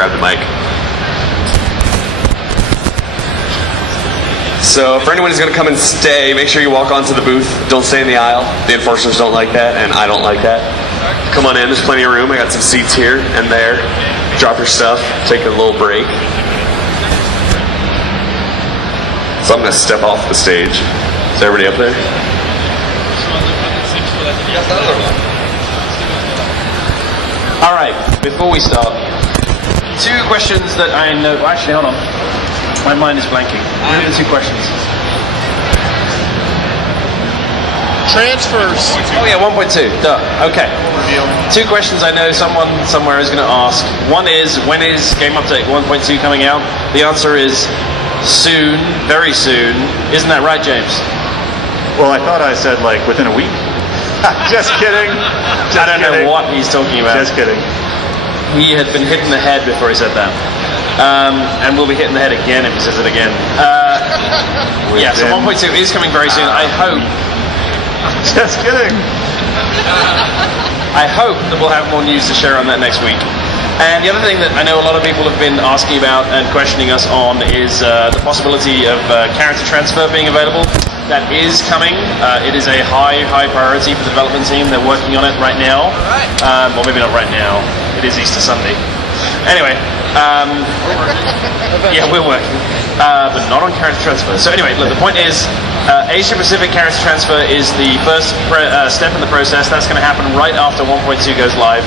grab the mic. So for anyone who's going to come and stay, make sure you walk onto the booth. Don't stay in the aisle. The enforcers don't like that, and I don't like that. Come on in. There's plenty of room. I got some seats here and there. Drop your stuff. Take a little break. So I'm going to step off the stage. Is everybody up there? All right, before we start, 2 questions that I know. Well, actually, hold on. My mind is blanking. What are the 2 questions? Transfers. Oh yeah, 1.2. Duh. Okay. 2 questions I know someone somewhere is going to ask. One is, when is Game Update 1.2 coming out? The answer is soon, very soon. Isn't that right, James? Well, I thought I said like within a week. Just kidding. I don't know what he's talking about. Just kidding. He had been hit in the head before he said that. And we'll be hitting the head again if he says it again. Yeah, so 1.2 is coming very soon. I hope. Just kidding. I hope that we'll have more news to share on that next week. And the other thing that I know a lot of people have been asking about and questioning us on is the possibility of character transfer being available. That is coming. It is a high priority for the development team. They're working on it right now. Well, maybe not right now. It is Easter Sunday. Anyway, yeah, we're working, but not on character transfer. So anyway, look, the point is, Asia Pacific character transfer is the first step in the process. That's going to happen right after 1.2 goes live.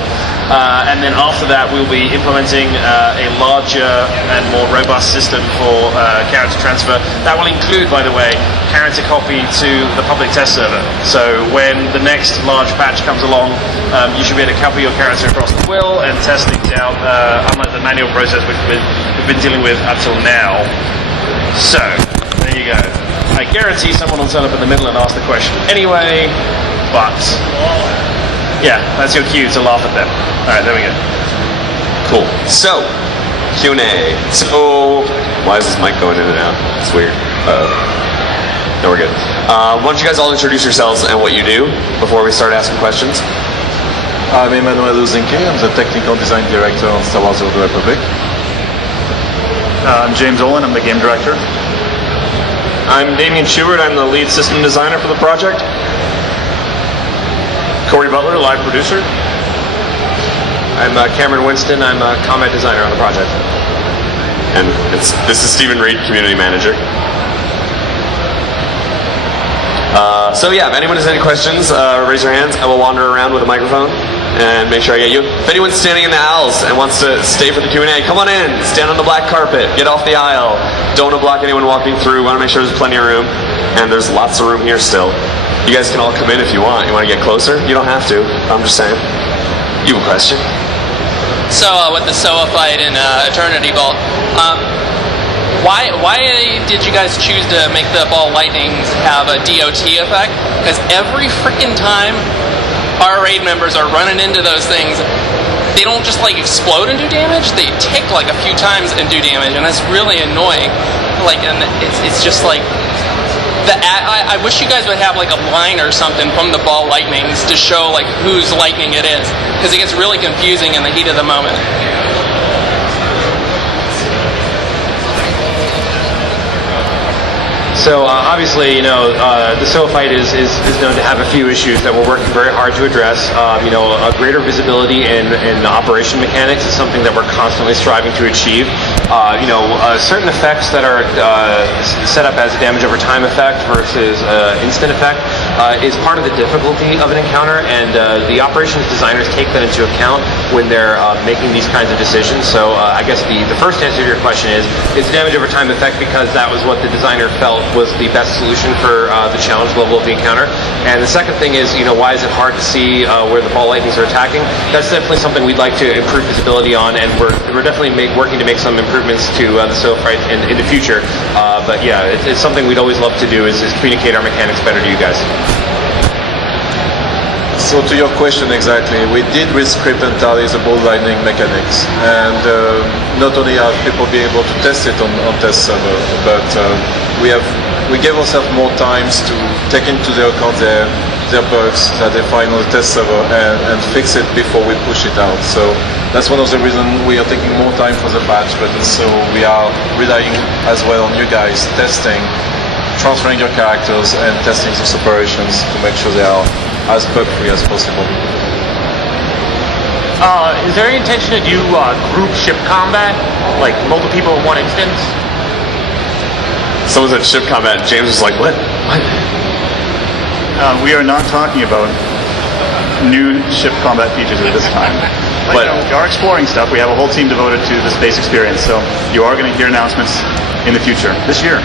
And then after that, we'll be implementing a larger and more robust system for character transfer. That will include, by the way, character copy to the public test server. So when the next large patch comes along, you should be able to copy your character across the will and test things out, unlike the manual process which we've been dealing with up till now. So, there you go. I guarantee someone will turn up in the middle and ask the question anyway, but yeah, that's your cue to laugh at them. All right, there we go. Cool. So, Q&A. So, why is this mic going in and out? It's weird. No, we're good. Why don't you guys all introduce yourselves and what you do before we start asking questions? I'm Emmanuel Uzinke. I'm the Technical Design Director on Star Wars: The Old Republic. I'm James Olin. I'm the Game Director. I'm Damien Schubert. I'm the lead system designer for the project. Corey Butler, live producer. I'm Cameron Winston. I'm a combat designer on the project. And this is Stephen Reed, community manager. So yeah, if anyone has any questions, raise your hands. I will wander around with a microphone and make sure I get you. If anyone's standing in the aisles and wants to stay for the Q&A, come on in. Stand on the black carpet. Get off the aisle. Don't block anyone walking through. Want to make sure there's plenty of room. And there's lots of room here still. You guys can all come in if you want. You want to get closer? You don't have to. I'm just saying. You have a question? So with the SOA fight in Eternity Vault, why did you guys choose to make the ball lightnings have a DOT effect? Because every freaking time our raid members are running into those things, they don't just like explode and do damage. They tick like a few times and do damage, and that's really annoying. Like, and it's just like. I wish you guys would have like a line or something from the ball lightnings to show like whose lightning it is, because it gets really confusing in the heat of the moment. So obviously, the SOA fight is known to have a few issues that we're working very hard to address. A greater visibility in operation mechanics is something that we're constantly striving to achieve. Certain effects that are set up as a damage over time effect versus instant effect is part of the difficulty of an encounter, and the operations designers take that into account when they're making these kinds of decisions. So I guess the first answer to your question is damage over time effect because that was what the designer felt was the best solution for the challenge level of the encounter. And the second thing is, why is it hard to see where the ball lightnings are attacking? That's definitely something we'd like to improve visibility on, and we're definitely working to make some improvements to the SOA fight in the future. But yeah, it's something we'd always love to do is communicate our mechanics better to you guys. So to your question exactly, we did with script entirely the ball lightning mechanics, and not only have people be able to test it on test server, but we gave ourselves more times to take into the account their their bugs that they find on the test server and fix it before we push it out. So that's one of the reasons we are taking more time for the batch, but also we are relying as well on you guys testing, transferring your characters and testing those operations to make sure they are as bug-free as possible. Is there any intention to do group ship combat, like multiple people in one instance? Someone said ship combat, and James was like, what? We are not talking about new ship combat features at this time. But we are exploring stuff. We have a whole team devoted to the space experience, so you are going to hear announcements in the future, this year.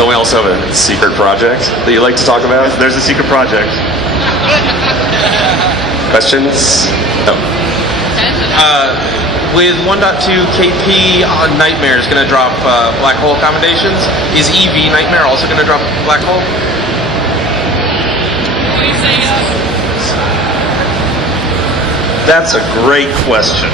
Don't we also have a secret project that you like to talk about? There's a secret project. Questions? No. With 1.2 KP on Nightmare is going to drop black hole accommodations. Is EV Nightmare also going to drop black hole? That's a great question.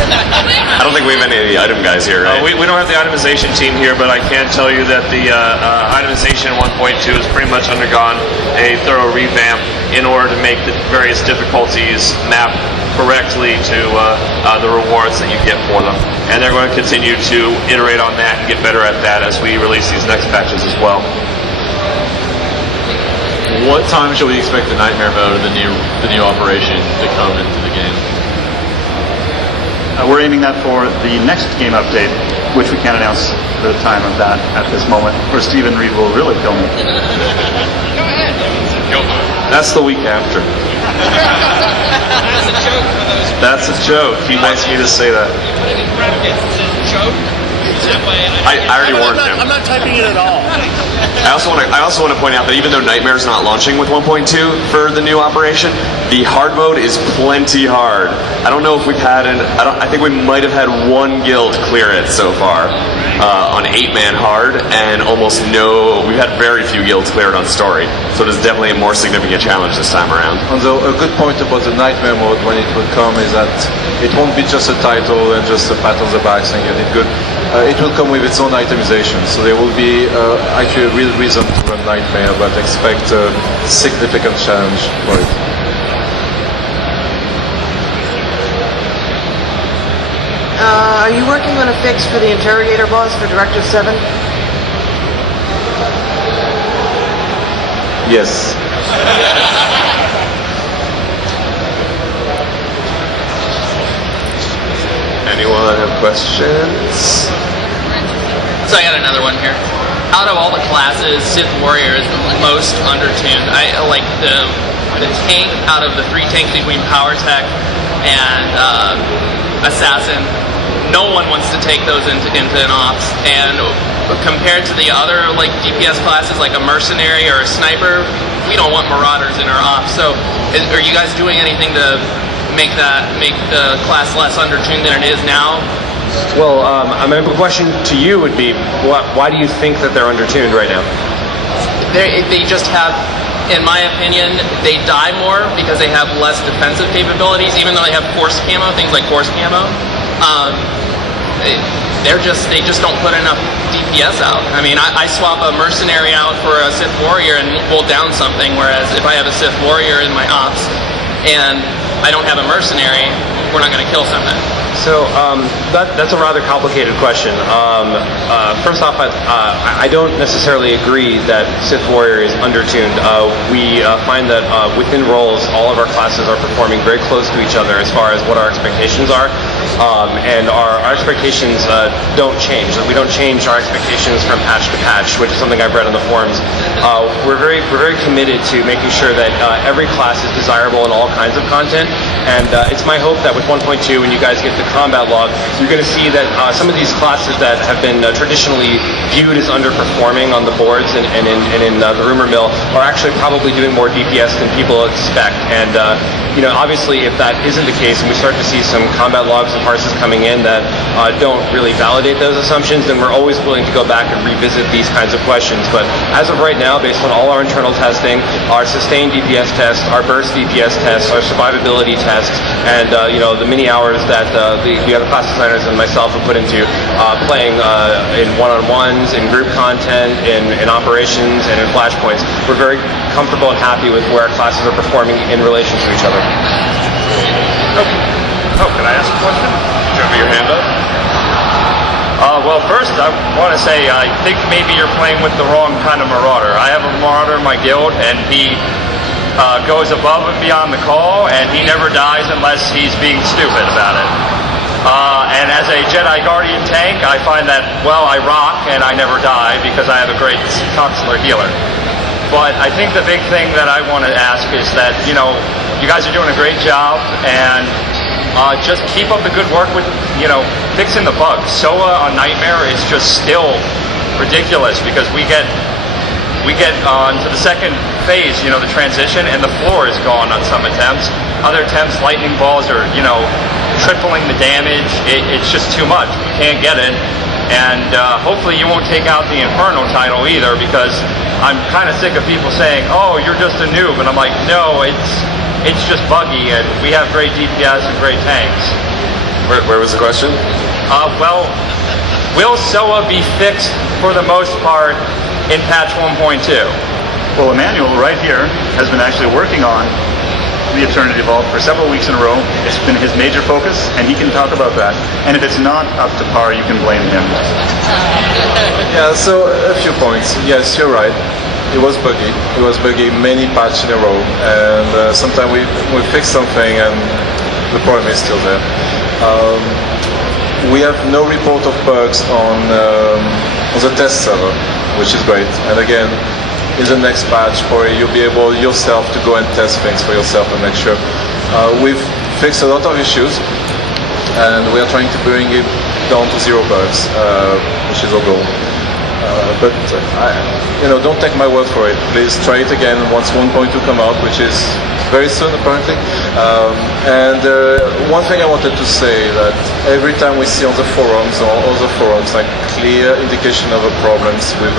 I don't think we have any of the item guys here, right? We don't have the itemization team here, but I can tell you that the itemization 1.2 has pretty much undergone a thorough revamp in order to make the various difficulties map correctly to the rewards that you get for them. And they're going to continue to iterate on that and get better at that as we release these next patches as well. What time should we expect the Nightmare mode of the new operation to come into the game? We're aiming that for the next game update, which we can't announce the time of that at this moment, or Stephen Reed will really kill me. That's the week after. That's a joke. He wants me to say that. I already warned him. I'm not typing it at all. I also want to point out that even though Nightmare's not launching with 1.2 for the new operation, the hard mode is plenty hard. I don't know if we've had I think we might have had one guild clear it so far on 8-man hard, and we've had very few guilds clear it on story. So it is definitely a more significant challenge this time around. Although a good point about the Nightmare mode when it will come is that it won't be just a title and just a pat on the back saying you did good. It will come with its own itemization, so there will be actually a real reason to run Nightmare, but expect a significant challenge for it. Are you working on a fix for the interrogator boss for Directive 7? Yes. Anyone have questions? So I got another one here. Out of all the classes, Sith Warrior is the most undertuned. I like the tank out of the 3 tanks between Power Tech and Assassin. No one wants to take those into an ops, and compared to the other like DPS classes like a mercenary or a sniper, we don't want marauders in our ops. So are you guys doing anything to make the class less undertuned than it is now? Well, my question to you would be, why do you think that they're undertuned right now? They just have, in my opinion, they die more because they have less defensive capabilities, even though they have force camo, things like force camo. They just don't put enough DPS out. I mean, I swap a mercenary out for a Sith Warrior and we'll down something, whereas if I have a Sith Warrior in my ops and I don't have a mercenary, we're not going to kill something. So that's a rather complicated question. First off, I don't necessarily agree that Sith Warrior is undertuned. We find that within roles, all of our classes are performing very close to each other as far as what our expectations are. And our expectations don't change. We don't change our expectations from patch to patch, which is something I've read on the forums. We're very committed to making sure that every class is desirable in all kinds of content. And it's my hope that with 1.2, when you guys get the combat log, you're going to see that some of these classes that have been traditionally viewed as underperforming on the boards and in the rumor mill are actually probably doing more DPS than people expect. And obviously, if that isn't the case, and we start to see some combat logs and parses coming in that don't really validate those assumptions, then we're always willing to go back and revisit these kinds of questions. But as of right now, based on all our internal testing, our sustained DPS test, our burst DPS test, our survivability tests, and the many hours that the other class designers and myself have put into playing in one-on-ones, in group content, in operations, and in flashpoints. We're very comfortable and happy with where our classes are performing in relation to each other. Oh, can I ask a question? Do you have your hand up? Well, first I want to say I think maybe you're playing with the wrong kind of Marauder. I have a Marauder in my guild, and he goes above and beyond the call, and he never dies unless he's being stupid about it. And as a Jedi Guardian tank, I find that, well, I rock and I never die because I have a great consular healer. But I think the big thing that I want to ask is that, you guys are doing a great job, and just keep up the good work with, fixing the bugs. SOA on Nightmare is just still ridiculous because we get into the second phase, the transition, and the floor is gone on some attempts. Other attempts, lightning balls are, tripling the damage. It's just too much. We can't get it. And hopefully you won't take out the Inferno title either, because I'm kind of sick of people saying, oh, you're just a noob. And I'm like, no, it's just buggy, and we have great DPS and great tanks. Where was the question? Well, will SOA be fixed for the most part in patch 1.2? Well, Emmanuel right here has been actually working on the Eternity Vault for several weeks in a row. It's been his major focus, and he can talk about that. And if it's not up to par, you can blame him. Yeah, so a few points. Yes, you're right. It was buggy. It was buggy many patches in a row, and sometimes we fix something and the problem is still there. We have no report of bugs on the test server, which is great. And again, in the next patch, you'll be able yourself to go and test things for yourself and make sure. We've fixed a lot of issues, and we are trying to bring it down to 0 bugs, which is our goal. But don't take my word for it. Please try it again once 1.2 come out, which is very soon apparently. And one thing I wanted to say, that every time we see on the forums or other forums like clear indication of problems with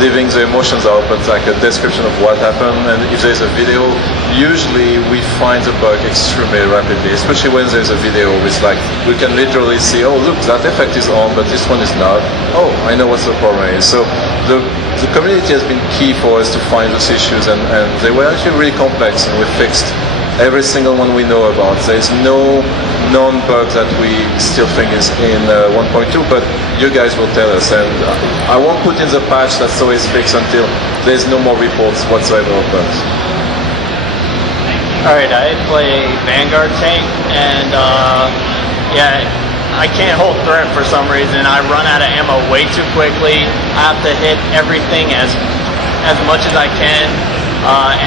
leaving the emotions out, but like a description of what happened, and if there's a video, usually we find the bug extremely rapidly, especially when there's a video. It's like we can literally see, oh look, that effect is on, but this one is not. Oh, I know what the problem is. So the community has been key for us to find those issues, and they were actually really complex, and we fixed every single one we know about. There's no non-bug that we still think is in 1.2, but you guys will tell us, and I won't put in the patch that's always fixed until there's no more reports whatsoever of bugs. Alright, I play Vanguard tank, and I can't hold threat for some reason. I run out of ammo way too quickly. I have to hit everything as much as I can.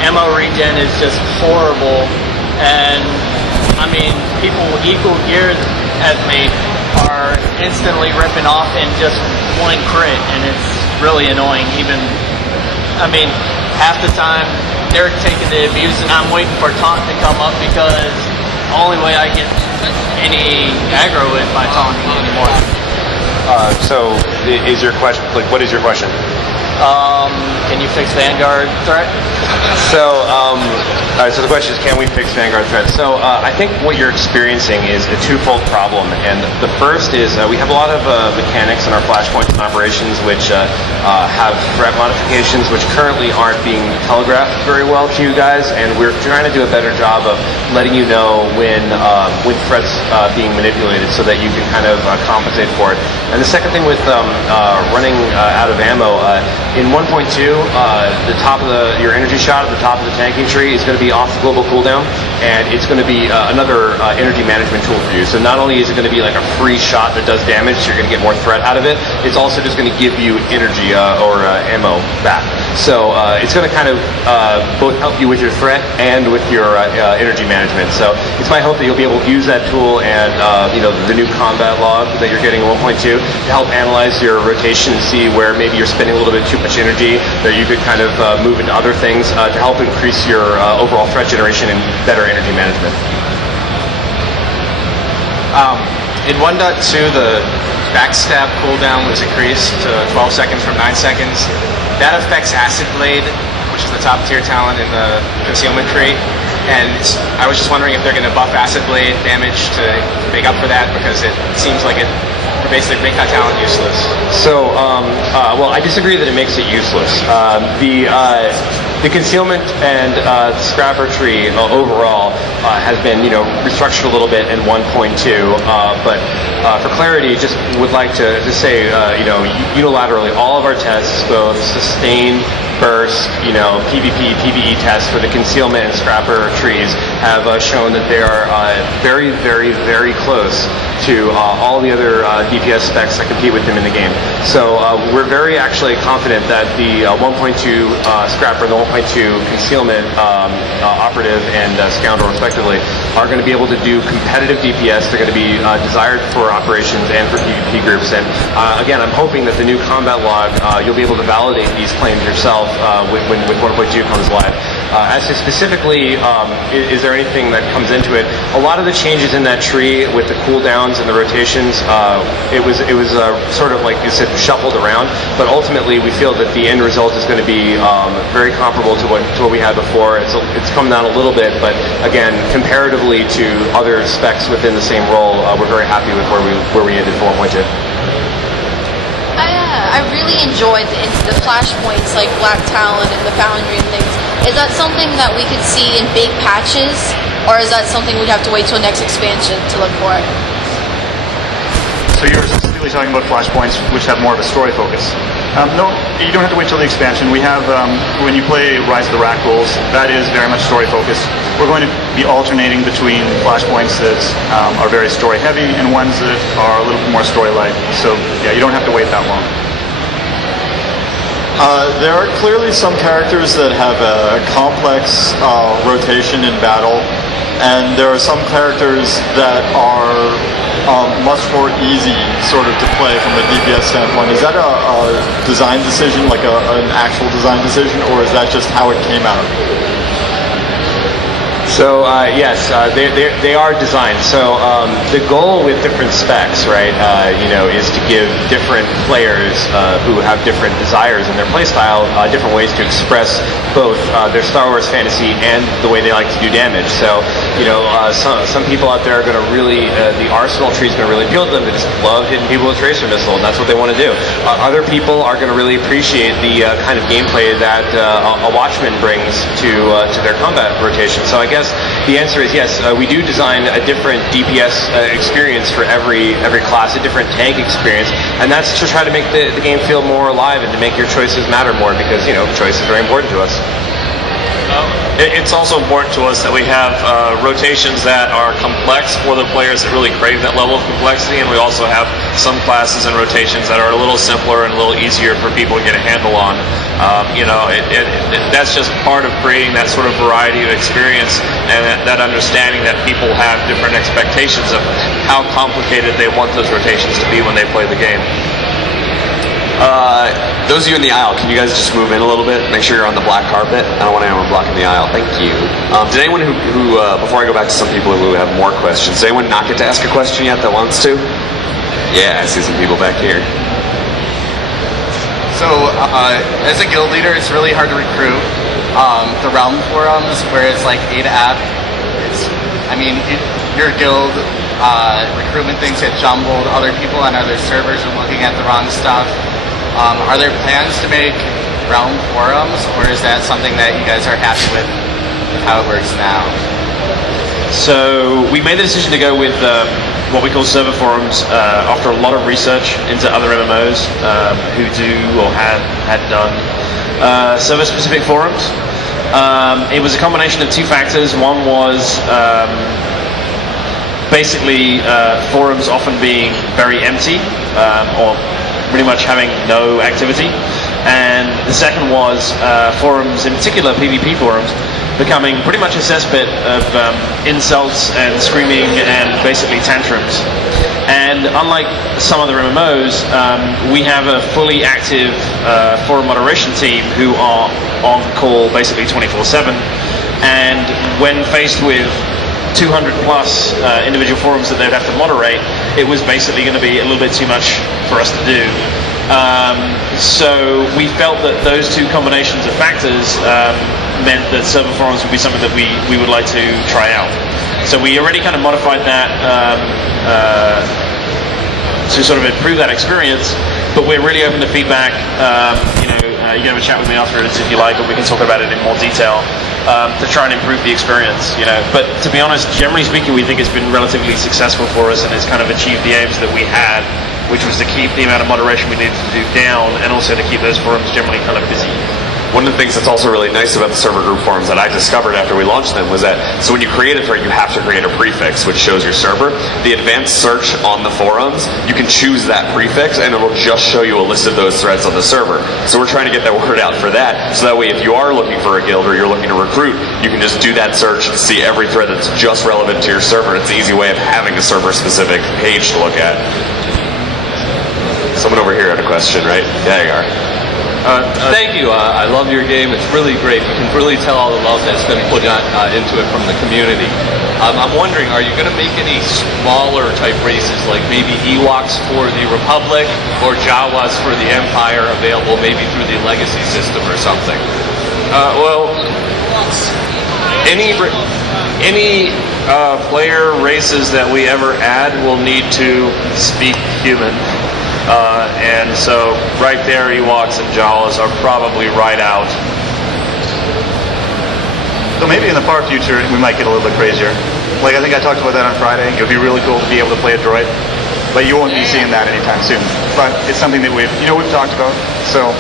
Ammo regen is just horrible, and I mean, people equal gear as me are instantly ripping off and just one crit, and it's really annoying. Half the time they're taking the abuse, and I'm waiting for taunt to come up, because the only way I get any aggro is by taunting anymore. So, is your question, what is your question? Can you fix Vanguard threat? So, so the question is, can we fix Vanguard threat? So, I think what you're experiencing is a twofold problem, and the first is we have a lot of mechanics in our flashpoints and operations which have threat modifications which currently aren't being telegraphed very well to you guys, and we're trying to do a better job of letting you know when threats being manipulated, so that you can kind of compensate for it. And the second thing with running out of ammo, in 1.2, the top of your energy shot at the top of the tanking tree is going to be off the global cooldown, and it's going to be another energy management tool for you. So not only is it going to be like a free shot that does damage, so you're going to get more threat out of it, it's also just going to give you energy or ammo back. So it's going to kind of both help you with your threat and with your energy management. So it's my hope that you'll be able to use that tool and the new combat log that you're getting in 1.2 to help analyze your rotation and see where maybe you're spending a little bit too much energy, that you could kind of move into other things to help increase your overall threat generation and better energy management. In 1.2, the backstab cooldown was increased to 12 seconds from 9 seconds. That affects Acid Blade, which is the top tier talent in the concealment crate. and I was just wondering if they're going to buff acid blade damage to make up for that, because it seems like it basically make that talent useless. So, well, I disagree that it makes it useless. The concealment and scrapper tree overall has been, restructured a little bit in 1.2. But for clarity, just would like to say, unilaterally, all of our tests, both sustained, burst, PvP, PvE tests for the concealment and scrapper trees have shown that they are very, very, very close to all the other DPS specs that compete with them in the game. So we're very actually confident that the 1.2 scrapper and the 1.2 concealment operative and scoundrel respectively are going to be able to do competitive DPS. They're going to be desired for operations and for PvP groups. And again, I'm hoping that the new combat log, you'll be able to validate these claims yourself when 1.2 comes live. As to specifically, is there anything that comes into it? A lot of the changes in that tree with the cooldowns and the rotations, it was sort of like you said, shuffled around. But ultimately, we feel that the end result is going to be very comparable to what we had before. It's come down a little bit, but again, comparatively to other specs within the same role, we're very happy with where we ended for 1.2. I really enjoyed the flashpoints like Black Talon and the Foundry and things. Is that something that we could see in big patches, or is that something we'd have to wait till next expansion to look for? So you're specifically talking about flashpoints, which have more of a story focus. No, you don't have to wait till the expansion. We have, when you play Rise of the Rakghouls, that is very much story focused. We're going to be alternating between flashpoints that are very story heavy and ones that are a little bit more story light. So yeah, you don't have to wait that long. There are clearly some characters that have a complex rotation in battle, and there are some characters that are much more easy sort of to play from a DPS standpoint. Is that a design decision, like an actual design decision, or is that just how it came out? So yes, they are designed. So the goal with different specs, right, is to give different players who have different desires in their playstyle different ways to express both their Star Wars fantasy and the way they like to do damage. So some people out there are going to really the arsenal tree is going to really appeal to them. They just love hitting people with tracer missile, and that's what they want to do. Other people are going to really appreciate the kind of gameplay that a Watchman brings to their combat rotation. So I guess the answer is yes. We do design a different DPS experience for every class, a different tank experience, and that's to try to make the game feel more alive and to make your choices matter more, because choice is very important to us. It's also important to us that we have rotations that are complex for the players that really crave that level of complexity, and we also have some classes and rotations that are a little simpler and a little easier for people to get a handle on. That's just part of creating that sort of variety of experience and that understanding that people have different expectations of how complicated they want those rotations to be when they play the game. Those of you in the aisle, can you guys just move in a little bit? Make sure you're on the black carpet. I don't want anyone blocking the aisle. Thank you. Did anyone who before I go back to some people who have more questions, did anyone not get to ask a question yet that wants to? Yeah, I see some people back here. So, as a guild leader, it's really hard to recruit. The Realm forums, where it's like A to F, your guild recruitment things get jumbled. Other people on other servers are looking at the wrong stuff. Are there plans to make Realm forums, or is that something that you guys are happy with how it works now? So we made the decision to go with what we call server forums after a lot of research into other MMOs who do or had done server-specific forums. It was a combination of two factors. One was basically forums often being very empty or pretty much having no activity, and the second was forums, in particular PvP forums, becoming pretty much a cesspit of insults and screaming and basically tantrums. And unlike some other MMOs, we have a fully active forum moderation team who are on call basically 24/7, and when faced with 200 plus individual forums that they'd have to moderate, it was basically going to be a little bit too much for us to do. So we felt that those two combinations of factors meant that server forums would be something that we would like to try out. So we already kind of modified that to sort of improve that experience, but we're really open to feedback. You can have a chat with me afterwards if you like, or we can talk about it in more detail to try and improve the experience. But to be honest, generally speaking, we think it's been relatively successful for us, and it's kind of achieved the aims that we had, which was to keep the amount of moderation we needed to do down, and also to keep those forums generally kind of busy. One of the things that's also really nice about the server group forums that I discovered after we launched them was that, so when you create a thread, you have to create a prefix which shows your server. The advanced search on the forums, you can choose that prefix and it will just show you a list of those threads on the server. So we're trying to get that word out for that, so that way if you are looking for a guild or you're looking to recruit, you can just do that search, see every thread that's just relevant to your server. It's an easy way of having a server-specific page to look at. Someone over here had a question, right? There you are. Thank you. I love your game. It's really great. You can really tell all the love that's been put into it from the community. I'm wondering, are you going to make any smaller type races, like maybe Ewoks for the Republic or Jawas for the Empire, available maybe through the Legacy system or something? Any player races that we ever add will need to speak human. And so right there, Ewoks and Jawas are probably right out. So maybe in the far future, we might get a little bit crazier. Like I think I talked about that on Friday. It would be really cool to be able to play a droid, but you won't be seeing that anytime soon. But it's something that we've talked about. So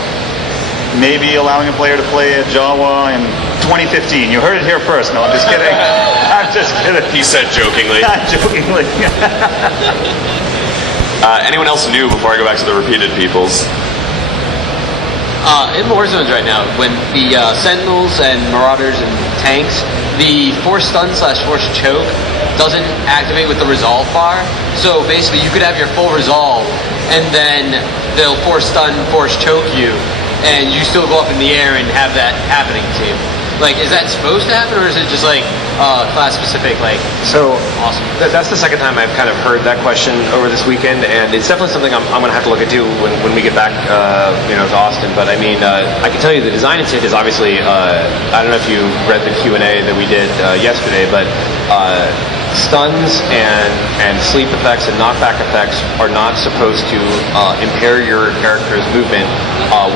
maybe allowing a player to play a Jawa in 2015. You heard it here first. No, I'm just kidding. I'm just kidding. He said jokingly. Jokingly. Anyone else new before I go back to the repeated peoples? In Warzones right now, when the Sentinels and Marauders and tanks, the Force Stun / Force Choke doesn't activate with the Resolve bar. So basically you could have your full Resolve and then they'll Force Stun, Force Choke you, and you still go up in the air and have that happening to you. Like, is that supposed to happen, or is it just like class specific? Like, so awesome. That's the second time I've kind of heard that question over this weekend, and it's definitely something I'm going to have to look into when we get back, to Austin. But I mean, I can tell you the design intent is obviously. I don't know if you read the Q&A that we did yesterday, but stuns and sleep effects and knockback effects are not supposed to impair your character's movement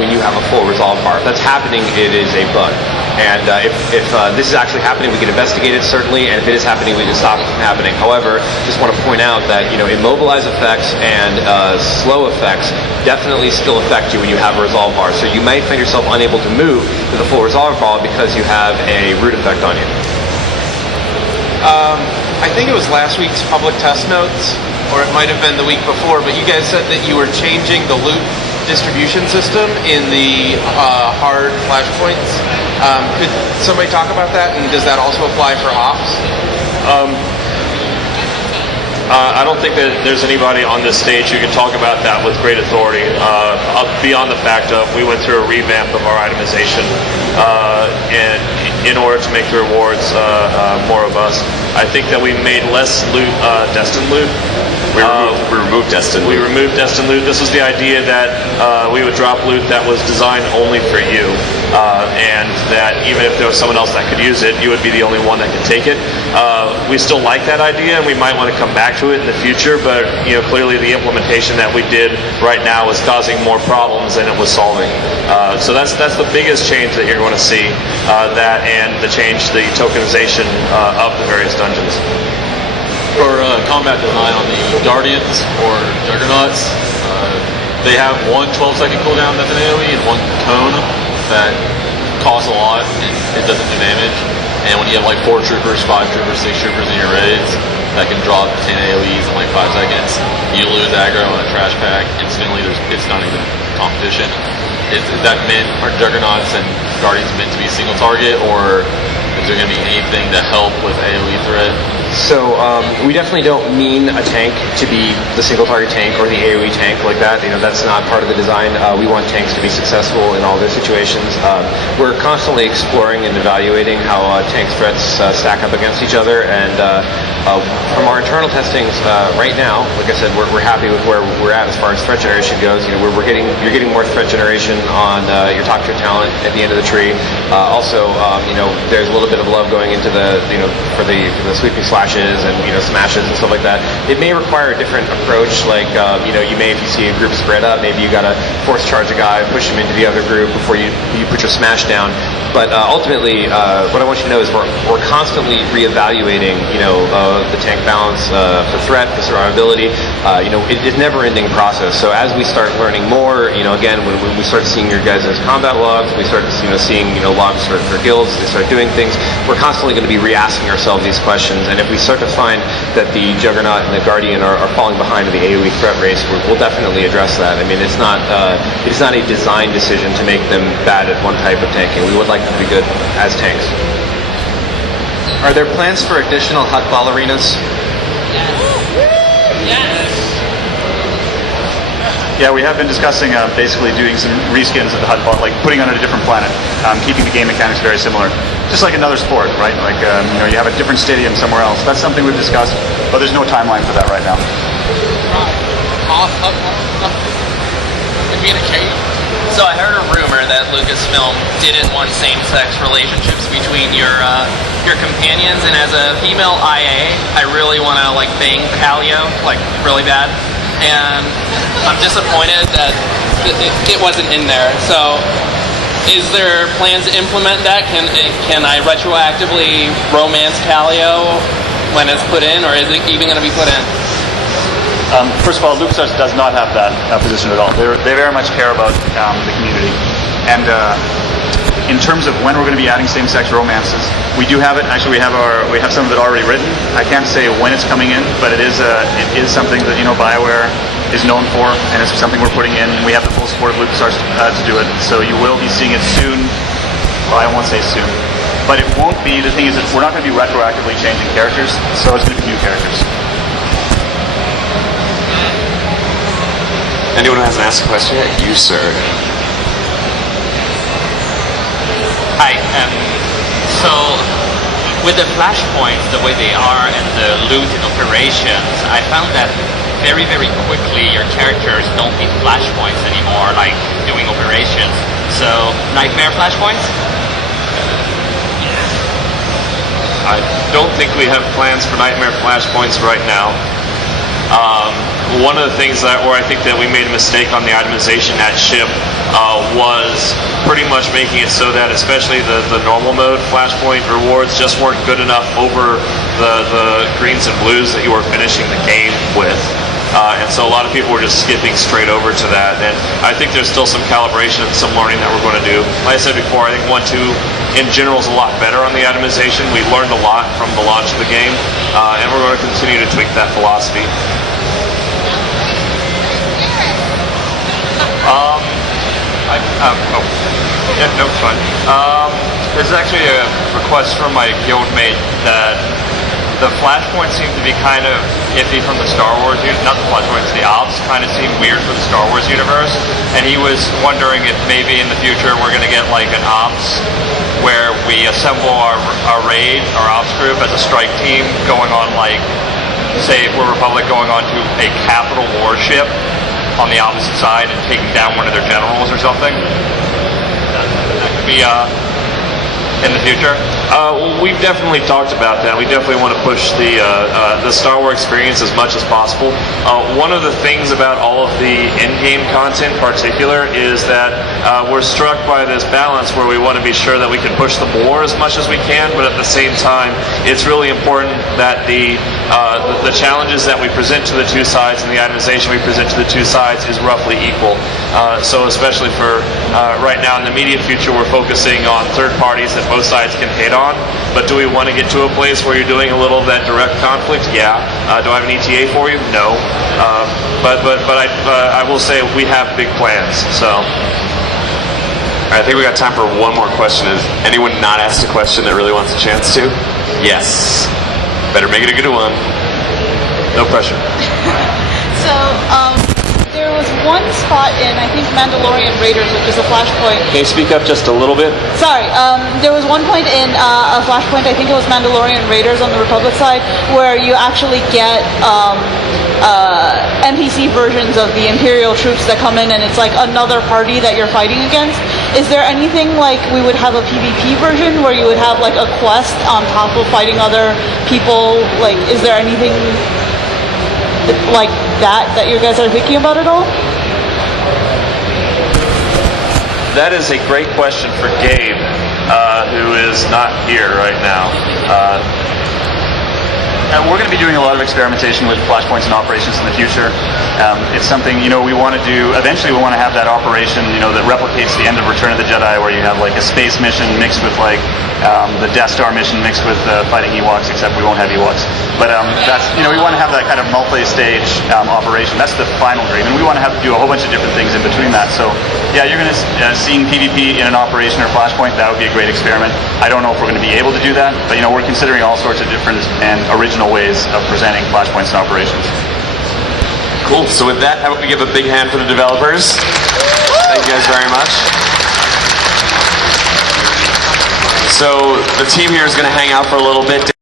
when you have a full resolve bar. If that's happening, it is a bug. And if this is actually happening, we can investigate it, certainly, and if it is happening, we can stop it from happening. However, just want to point out that, immobilize effects and slow effects definitely still affect you when you have a resolve bar. So you may find yourself unable to move with a full resolve bar because you have a root effect on you. I think it was last week's public test notes, or it might have been the week before, but you guys said that you were changing the loot distribution system in the hard flashpoints. Could somebody talk about that, and does that also apply for ops? I don't think that there's anybody on this stage who can talk about that with great authority, beyond the fact of we went through a revamp of our itemization and in order to make the rewards more robust. I think that we made less loot, destined loot. We removed destined loot. We removed destined loot. This was the idea that we would drop loot that was designed only for you, and that even if there was someone else that could use it, you would be the only one that could take it. We still like that idea, and we might want to come back to it in the future, but clearly the implementation that we did right now is causing more problems than it was solving. So that's the biggest change that you're going to see, that and the change, the tokenization of the various dungeons. For combat design on the Guardians or Juggernauts, they have one 12-second cooldown that's an AoE and one cone that costs a lot and it doesn't do damage. And when you have like 4 troopers, 5 troopers, 6 troopers in your raids that can drop 10 AoEs in like 5 seconds, you lose aggro in a trash pack instantly. It's not even competition. Is that meant, are Juggernauts and Guardians meant to be single target, or Is there going to be anything to help with AoE threat? So we definitely don't mean a tank to be the single target tank or the AoE tank like that. That's not part of the design. We want tanks to be successful in all their situations. We're constantly exploring and evaluating how tanks threats stack up against each other. And from our internal testings right now, like I said, we're happy with where we're at as far as threat generation goes. You're getting more threat generation on your top tier talent at the end of the tree. Also, there's a little bit of love going into for the sweeping slashes and smashes and stuff like that. It may require a different approach. Like you may, if you see a group spread up, maybe you got to force charge a guy, push him into the other group before you put your smash down. But ultimately, what I want you to know is we're constantly reevaluating the tank balance for threat, for survivability. It's a never-ending process. So as we start learning more, again, when we start seeing your guys' combat logs, we start seeing logs for guilds, they start doing things. We're constantly going to be re-asking ourselves these questions. And if we start to find that the Juggernaut and the Guardian are falling behind in the AoE threat race, we'll definitely address that. I mean, it's not a design decision to make them bad at one type of tanking. We would like them to be good as tanks. Are there plans for additional hot ballerinas? Yeah, we have been discussing basically doing some reskins of the HUD ball, like putting it on a different planet, keeping the game mechanics very similar. Just like another sport, right? Like, you have a different stadium somewhere else. That's something we've discussed, but there's no timeline for that right now. So I heard a rumor that Lucasfilm didn't want same-sex relationships between your companions, and as a female IA, I really want to bang Calio really bad, and I'm disappointed that it wasn't in there. So is there plans to implement that? Can I retroactively romance Calio when it's put in, or is it even going to be put in? First of all, LucasArts does not have that position at all. They very much care about the community. And in terms of when we're going to be adding same-sex romances, we do have it. Actually, we have some of it already written. I can't say when it's coming in, but it is something that BioWare is known for, and it's something we're putting in. And we have the full support of LucasArts to do it. So you will be seeing it soon. Well, I won't say soon, but it won't be. The thing is, we're not going to be retroactively changing characters, so it's going to be new characters. Anyone who hasn't asked a question yet? You, sir. Hi. So, with the flashpoints the way they are and the loot and operations, I found that very, very quickly your characters don't need flashpoints anymore, like doing operations. So, Nightmare flashpoints? I don't think we have plans for Nightmare flashpoints right now. One of the things where I think that we made a mistake on the itemization at ship was pretty much making it so that especially the normal mode flashpoint rewards just weren't good enough over the greens and blues that you were finishing the game with. And so a lot of people were just skipping straight over to that. And I think there's still some calibration and some learning that we're going to do. Like I said before, I think 1.2 in general is a lot better on the itemization. We learned a lot from the launch of the game, and we're going to continue to tweak that philosophy. Fine. This is actually a request from my guildmate that the flashpoints seem to be kind of iffy from the Star Wars not the flashpoints, the ops kind of seem weird for the Star Wars universe, and he was wondering if maybe in the future we're going to get an ops where we assemble our raid, our ops group as a strike team going on say if we're Republic going on to a capital warship on the opposite side and taking down one of their generals or something. That could be in the future. We've definitely talked about that. We definitely want to push the Star Wars experience as much as possible. One of the things about all of the in-game content in particular is that we're struck by this balance where we want to be sure that we can push the lore as much as we can, but at the same time, it's really important that the challenges that we present to the two sides and the itemization we present to the two sides is roughly equal. So especially for right now in the immediate future, we're focusing on third parties that both sides can hit on. But do we want to get to a place where you're doing a little of that direct conflict? Yeah. Do I have an ETA for you? No. But I will say we have big plans. So. I think we got time for one more question. Is anyone not asked a question that really wants a chance to? Yes. Better make it a good one. No pressure. So, there was one spot in, I think, Mandalorian Raiders, which is a flashpoint. Can you speak up just a little bit? Sorry, there was one point in a flashpoint, I think it was Mandalorian Raiders on the Republic side, where you actually get NPC versions of the Imperial troops that come in, and it's like another party that you're fighting against. Is there anything like we would have a PvP version where you would have like a quest on top of fighting other people? Like, is there anything like that you guys are thinking about at all? That is a great question for Gabe, who is not here right now. We're going to be doing a lot of experimentation with flashpoints and operations in the future. It's something, we want to do, eventually we want to have that operation, that replicates the end of Return of the Jedi, where you have like a space mission mixed with like the Death Star mission mixed with fighting Ewoks, except we won't have Ewoks. But that's, we want to have that kind of multi-stage operation. That's the final dream, and we want to have to do a whole bunch of different things in between that. So yeah, you're going to seeing PvP in an operation or flashpoint, that would be a great experiment. I don't know if we're going to be able to do that, but we're considering all sorts of different and original ways of presenting flashpoints and operations. Cool. So with that, how about we give a big hand for the developers? Thank you guys very much. So the team here is going to hang out for a little bit.